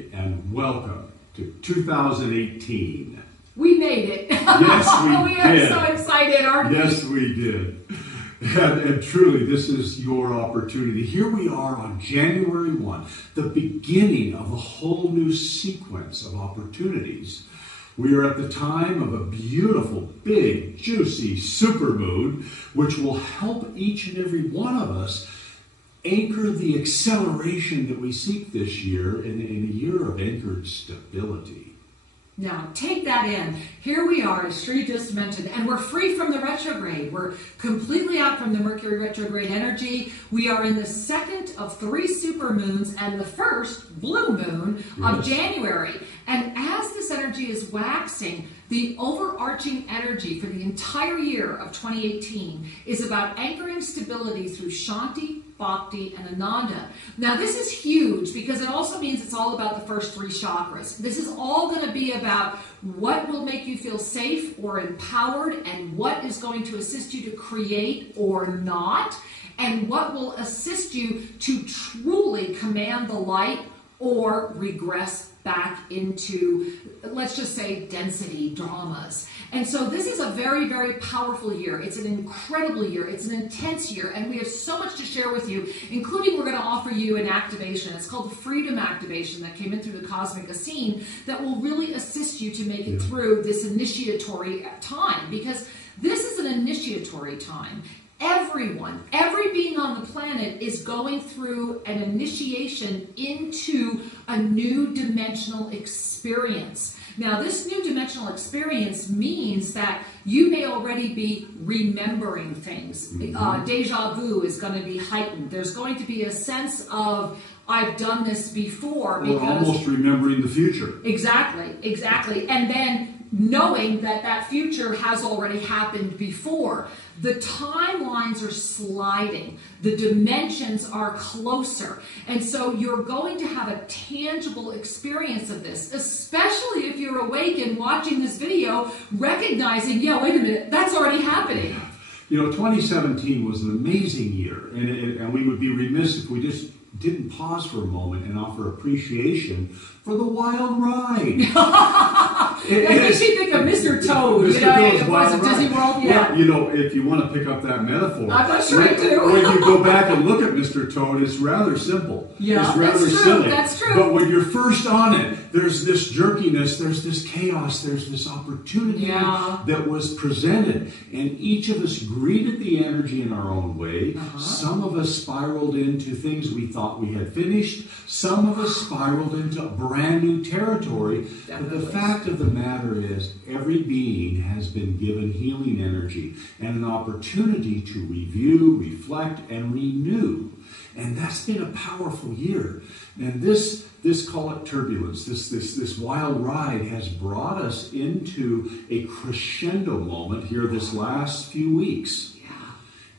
January, and welcome to 2018. We made it. Yes, we did. We are so excited, aren't we? Yes, we did. And truly, this is your opportunity. Here we are on January 1, the beginning of a whole new sequence of opportunities. We are at the time of a beautiful, big, juicy supermoon, which will help each and every one of us anchor the acceleration that we seek this year in a year of anchored stability. Now, take that in. Here we are, as Sri just mentioned, and we're free from the retrograde. We're completely out from the Mercury retrograde energy. We are in the second of 3 supermoons and the first blue moon of January. And as this energy is waxing, the overarching energy for the entire year of 2018 is about anchoring stability through Shanti, Bhakti, and Ananda. Now, this is huge because it also means it's all about the first 3 chakras. This is all going to be about what will make you feel safe or empowered, and what is going to assist you to create or not, and what will assist you to truly command the light or regress back into, let's just say, density dramas. And so this is a very, very powerful year. It's an incredible year. It's an intense year. And we have so much to share with you, including we're going to offer you an activation. It's called the Freedom Activation that came in through the Cosmic Ascene that will really assist you to make it through this initiatory time, because this is an initiatory time. Everyone, every being on the planet is going through an initiation into a new dimensional experience. Now, this new dimensional experience means that you may already be remembering things. Deja vu is going to be heightened. There's going to be a sense of, I've done this before. Or almost remembering the future. Exactly, exactly. And then knowing that that future has already happened before. The timelines are sliding. The dimensions are closer. And so you're going to have a tangible experience of this, especially if you're awake and watching this video, recognizing, yeah, wait a minute, that's already happening. You know, 2017 was an amazing year, and we would be remiss if we just didn't pause for a moment and offer appreciation for the wild ride. It makes me think of Mr. Toad, Mr. you know, Toad's wild Disney World. Yeah. Well, you know, if you want to pick up that metaphor, I'm not sure I do. When you go back and look at Mr. Toad, it's rather simple. Yeah, it's rather that's true. silly. That's true. But when you're first on it, there's this jerkiness, there's this chaos, there's this opportunity that was presented. And each of us greeted the energy in our own way. Some of us spiraled into things we thought we had finished. Some of us spiraled into brand new territory. But the fact of the matter is, every being has been given healing energy and an opportunity to review, reflect, and renew. And that's been a powerful year. And this call it turbulence, this wild ride has brought us into a crescendo moment here this last few weeks.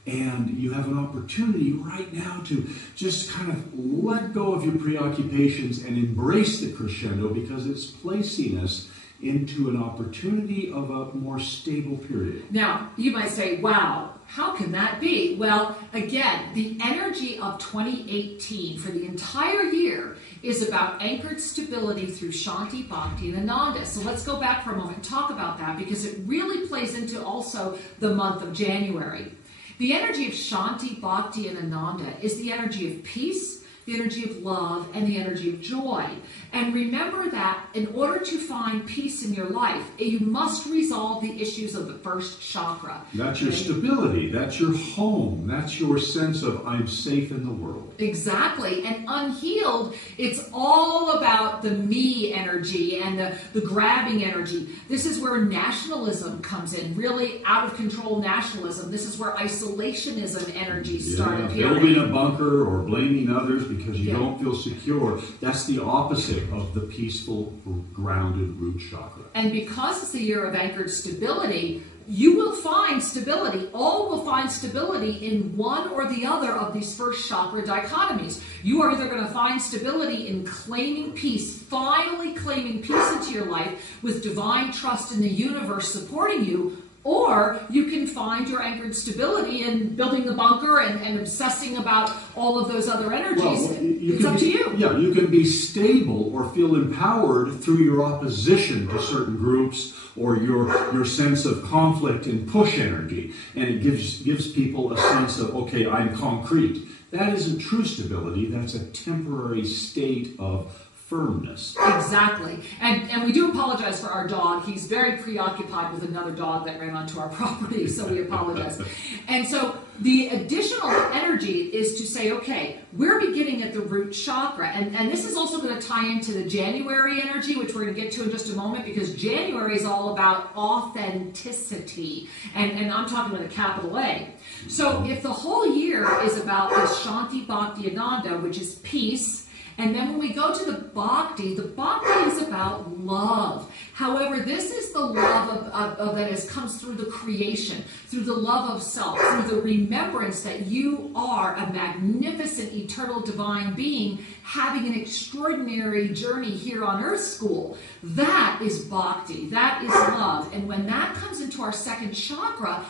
And you have an opportunity right now to just kind of let go of your preoccupations and embrace the crescendo, because it's placing us into an opportunity of a more stable period. Now, you might say, wow, how can that be? Well, again, the energy of 2018 for the entire year is about anchored stability through Shanti, Bhakti, and Ananda. So let's go back for a moment and talk about that, because it really plays into also the month of January. The energy of Shanti, Bhakti, and Ananda is the energy of peace, the energy of love, and the energy of joy. And remember that in order to find peace in your life, you must resolve the issues of the first chakra. That's your stability. That's your home. That's your sense of, I'm safe in the world. Exactly. And unhealed, it's all about the me energy and the grabbing energy. This is where nationalism comes in, really out of control nationalism. This is where isolationism energies start appearing. Building a bunker or blaming others because you don't feel secure. That's the opposite of the peaceful, grounded root chakra. And because it's the year of anchored stability, you will find stability. All will find stability in one or the other of these first chakra dichotomies. You are either going to find stability in claiming peace, finally claiming peace into your life with divine trust in the universe supporting you, Or you can find your anchored stability in building the bunker and obsessing about all of those other energies. Well, it's up to you. Yeah, you can be stable or feel empowered through your opposition to certain groups or your sense of conflict and push energy. And it gives people a sense of, okay, I'm concrete. That isn't true stability. That's a temporary state of firmness. Exactly. And we do apologize for our dog. He's very preoccupied with another dog that ran onto our property, so we apologize. And so the additional energy is to say, okay, we're beginning at the root chakra. And this is also going to tie into the January energy, which we're going to get to in just a moment, because January is all about authenticity. And I'm talking with a capital A. So if the whole year is about this Shanti, Bhakti, Ananda, which is peace, and then when we go to the Bhakti is about love. However, this is the love of that comes through the creation, through the love of self, through the remembrance that you are a magnificent, eternal, divine being having an extraordinary journey here on Earth School. That is Bhakti. That is love. And when that comes into our second chakra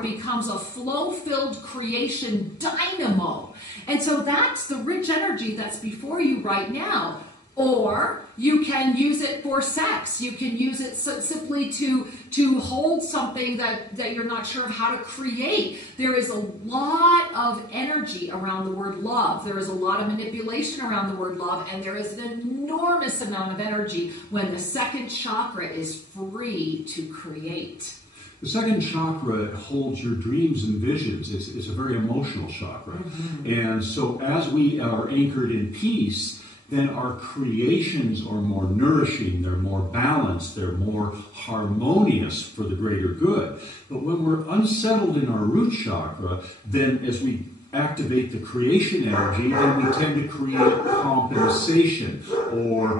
becomes a flow-filled creation dynamo. And so that's the rich energy that's before you right now. Or you can use it for sex. You can use it simply to hold something that you're not sure of how to create. There is a lot of energy around the word love. There is a lot of manipulation around the word love. And there is an enormous amount of energy when the second chakra is free to create. The second chakra holds your dreams and visions. It's a very emotional chakra. Mm-hmm. And so as we are anchored in peace, then our creations are more nourishing, they're more balanced, they're more harmonious for the greater good. But when we're unsettled in our root chakra, then as we activate the creation energy, then we tend to create compensation or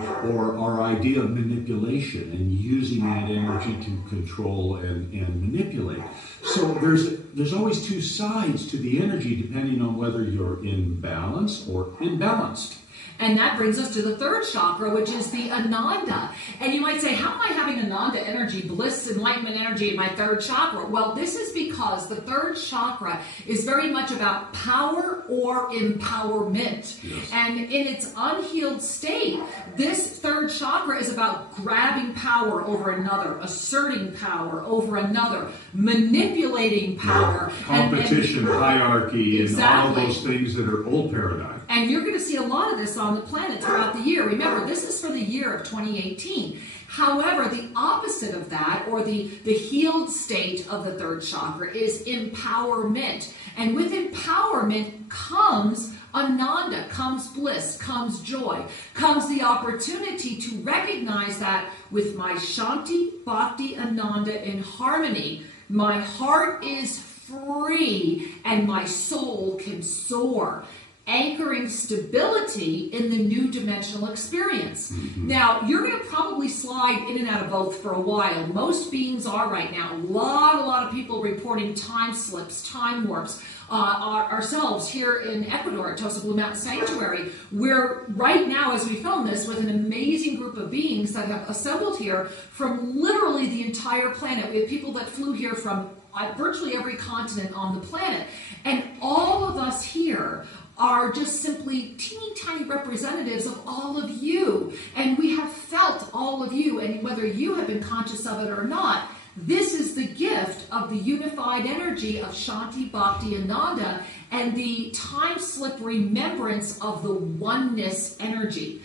our idea of manipulation and using that energy to control and manipulate. So there's always two sides to the energy depending on whether you're in balance or imbalanced. And that brings us to the third chakra, which is the Ananda. And you might say, how am I having Ananda energy, bliss, enlightenment energy in my third chakra? Well, this is because the third chakra is very much about power or empowerment. Yes. And in its unhealed state, this third chakra is about grabbing power over another, asserting power over another, manipulating power. Yeah. Competition, hierarchy, exactly. And all of those things that are old paradigm. And you're going to see a lot of this on the planet throughout the year. Remember, this is for the year of 2018. However, the opposite of that, or the healed state of the third chakra, is empowerment. And with empowerment comes Ananda, comes bliss, comes joy, comes the opportunity to recognize that with my Shanti, Bhakti, Ananda in harmony, my heart is free and my soul can soar, anchoring stability in the new dimensional experience. Mm-hmm. Now, you're going to probably slide in and out of both for a while. Most beings are right now. A lot of people reporting time slips, time warps. Ourselves here in Ecuador at Tosa Blue Mountain Sanctuary, we're right now, as we film this, with an amazing group of beings that have assembled here from literally the entire planet. We have people that flew here from virtually every continent on the planet. And all of us here are just simply teeny tiny representatives of all of you. And we have felt all of you, and whether you have been conscious of it or not, this is the gift of the unified energy of Shanti, Bhakti, Ananda, and the time slip remembrance of the oneness energy.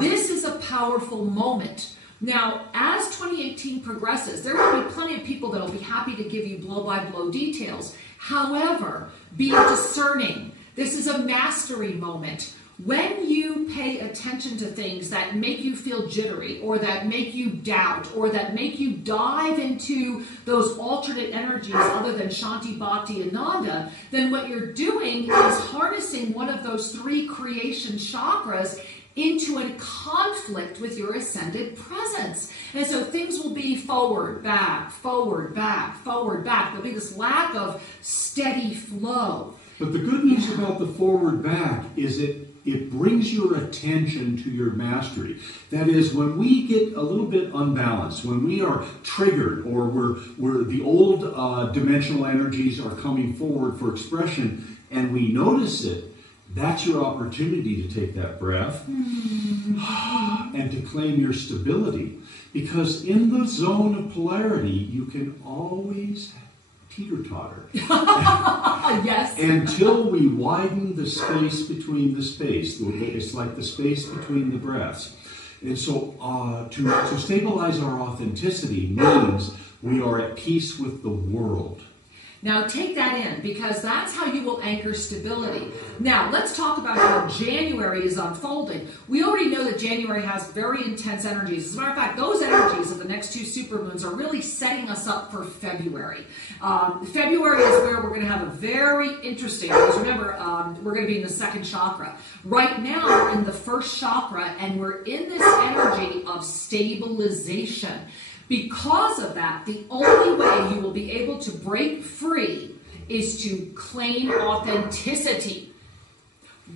This is a powerful moment. Now, as 2018 progresses, there will be plenty of people that will be happy to give you blow-by-blow details. However, be discerning. This is a mastery moment. When you pay attention to things that make you feel jittery, or that make you doubt, or that make you dive into those alternate energies other than Shanti, Bhakti, Ananda, then what you're doing is harnessing one of those three creation chakras into a conflict with your ascended presence. And so things will be forward, back, forward, back, forward, back. There'll be this lack of steady flow. But the good news about the forward back is it it brings your attention to your mastery. That is, when we get a little bit unbalanced, when we are triggered, or we're the old dimensional energies are coming forward for expression, and we notice it, that's your opportunity to take that breath and to claim your stability. Because in the zone of polarity, you can always teeter-totter. Yes. Until we widen the space between the space. It's like the space between the breaths. And so to stabilize our authenticity means we are at peace with the world. Now take that in, because that's how you will anchor stability. Now let's talk about how January is unfolding. We already know that January has very intense energies. As a matter of fact, those energies of the next two supermoons are really setting us up for February. February is where we're going to have a very interesting, because remember, we're going to be in the second chakra. Right now, we're in the first chakra, and we're in this energy of stabilization. Because of that, the only way you will be able to break free is to claim authenticity.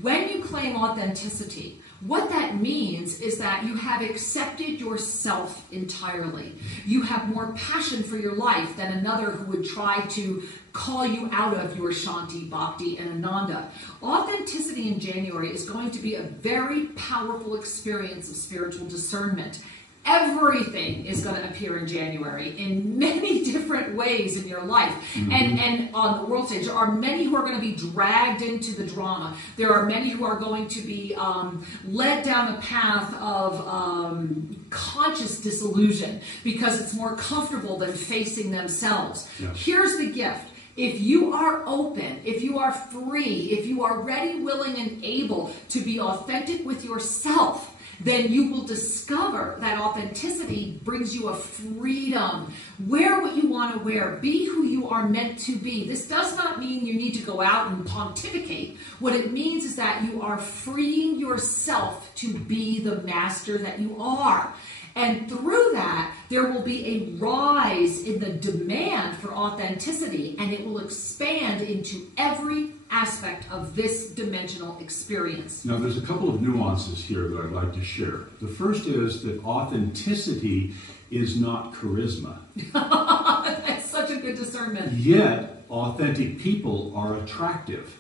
When you claim authenticity, what that means is that you have accepted yourself entirely. You have more passion for your life than another who would try to call you out of your Shanti, Bhakti, and Ananda. Authenticity in January is going to be a very powerful experience of spiritual discernment. Everything is going to appear in January in many different ways in your life. And on the world stage, there are many who are going to be dragged into the drama. There are many who are going to be led down a path of conscious disillusion because it's more comfortable than facing themselves. Yeah. Here's the gift. If you are open, if you are free, if you are ready, willing, and able to be authentic with yourself, then you will discover that authenticity brings you a freedom. Wear what you want to wear. Be who you are meant to be. This does not mean you need to go out and pontificate. What it means is that you are freeing yourself to be the master that you are. And through that, there will be a rise in the demand for authenticity, and it will expand into every aspect of this dimensional experience. Now, there's a couple of nuances here that I'd like to share. The first is that authenticity is not charisma. That's such a good discernment. Yet, authentic people are attractive.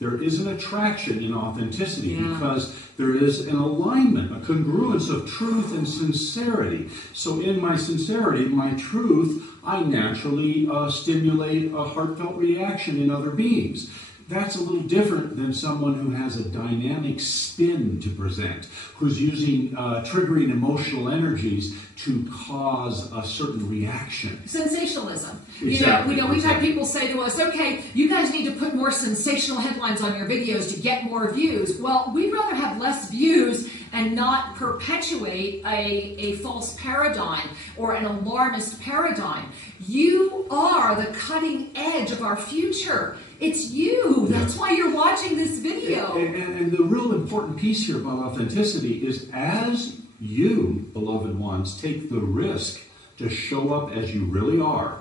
There is an attraction in authenticity because there is an alignment, a congruence of truth and sincerity. So in my sincerity, in my truth, I naturally stimulate a heartfelt reaction in other beings. That's a little different than someone who has a dynamic spin to present, who's using triggering emotional energies to cause a certain reaction. Sensationalism. Exactly. We've had people say to us, okay, you guys need to put more sensational headlines on your videos to get more views. Well, we'd rather have less views and not perpetuate a false paradigm or an alarmist paradigm. You are the cutting edge of our future. It's you. That's why you're watching this video. And the real important piece here about authenticity is as you, beloved ones, take the risk to show up as you really are.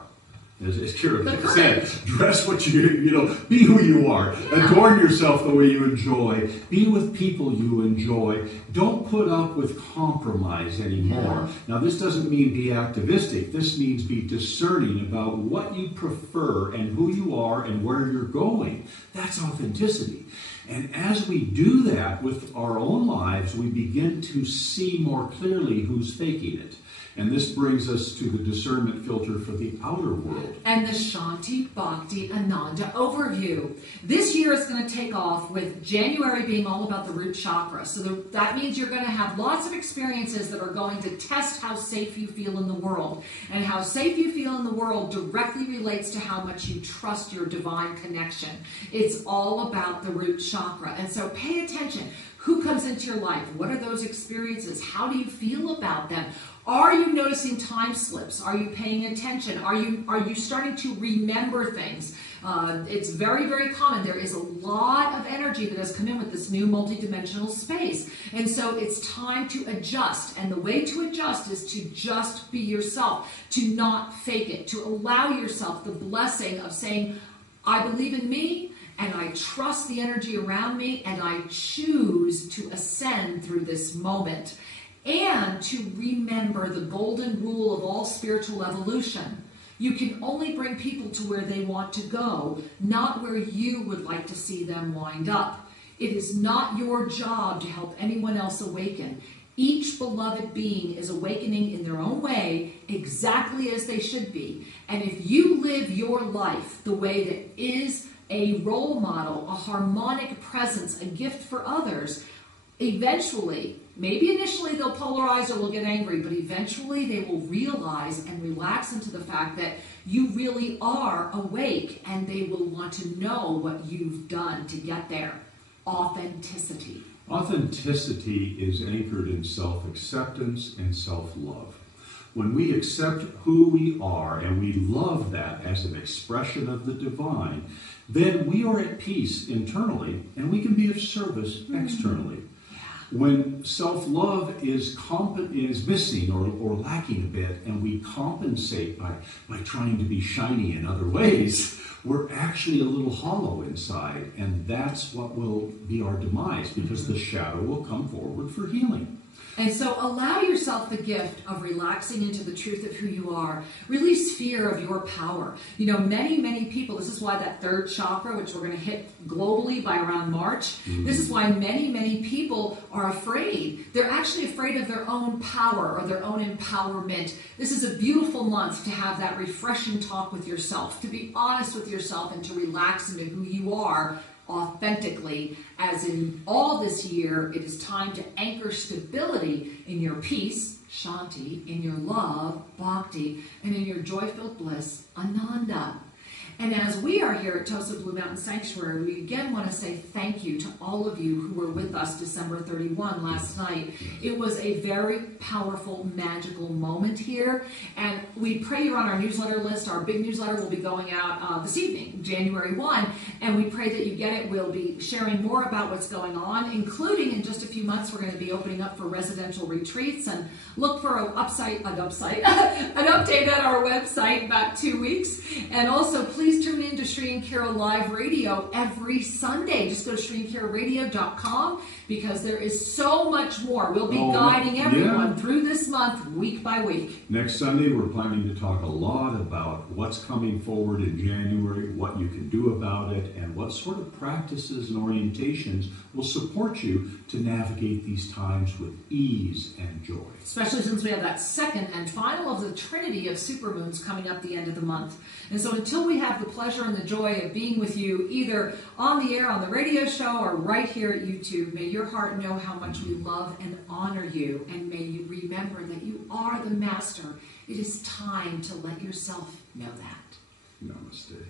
As Kira said, dress what be who you are. Yeah. Adorn yourself the way you enjoy. Be with people you enjoy. Don't put up with compromise anymore. Yeah. Now, this doesn't mean be activistic. This means be discerning about what you prefer and who you are and where you're going. That's authenticity. And as we do that with our own lives, we begin to see more clearly who's faking it. And this brings us to the discernment filter for the outer world. And the Shanti, Bhakti, Ananda overview. This year is going to take off with January being all about the root chakra. So that means you're going to have lots of experiences that are going to test how safe you feel in the world. And how safe you feel in the world directly relates to how much you trust your divine connection. It's all about the root chakra. And so pay attention. Who comes into your life? What are those experiences? How do you feel about them? Are you noticing time slips? Are you paying attention? Are you starting to remember things? It's very, very common. There is a lot of energy that has come in with this new multidimensional space. And so it's time to adjust. And the way to adjust is to just be yourself, to not fake it, to allow yourself the blessing of saying, I believe in me, and I trust the energy around me, and I choose to ascend through this moment. And to remember the golden rule of all spiritual evolution. You can only bring people to where they want to go, not where you would like to see them wind up. It is not your job to help anyone else awaken. Each beloved being is awakening in their own way, exactly as they should be. And if you live your life the way that is a role model, a harmonic presence, a gift for others, eventually, maybe initially they'll polarize or will get angry, but eventually they will realize and relax into the fact that you really are awake, and they will want to know what you've done to get there. Authenticity. Authenticity is anchored in self-acceptance and self-love. When we accept who we are and we love that as an expression of the divine, then we are at peace internally and we can be of service externally. When self-love is missing or lacking a bit, and we compensate by trying to be shiny in other ways, we're actually a little hollow inside, and that's what will be our demise, because the shadow will come forward for healing. And so allow yourself the gift of relaxing into the truth of who you are. Release fear of your power. You know, many people, this is why that third chakra, which we're going to hit globally by around March, this is why many people are afraid. They're actually afraid of their own power or their own empowerment. This is a beautiful month to have that refreshing talk with yourself, to be honest with yourself, and to relax into who you are authentically. As in all this year, it is time to anchor stability in your peace, Shanti, in your love, Bhakti, and in your joy-filled bliss, Ananda. And as we are here at Tosa Blue Mountain Sanctuary, we again want to say thank you to all of you who were with us December 31 last night. It was a very powerful, magical moment here. And we pray you're on our newsletter list. Our big newsletter will be going out this evening, January 1. And we pray that you get it. We'll be sharing more about what's going on, including in just a few months, we're going to be opening up for residential retreats. And look for an update at our website in about 2 weeks. And also, please tune in to Sri and Kira Live Radio every Sunday. Just go to SriandKiraRadio.com, because there is so much more. We'll be guiding everyone through this month, week by week. Next Sunday, we're planning to talk a lot about what's coming forward in January, what you can do about it, and what sort of practices and orientations will support you to navigate these times with ease and joy. Especially since we have that second and final of the trinity of supermoons coming up the end of the month. And so until we have the pleasure and the joy of being with you, either on the air, on the radio show, or right here at YouTube, may your heart know how much we love and honor you, and may you remember that you are the master. It is time to let yourself know that. Namaste.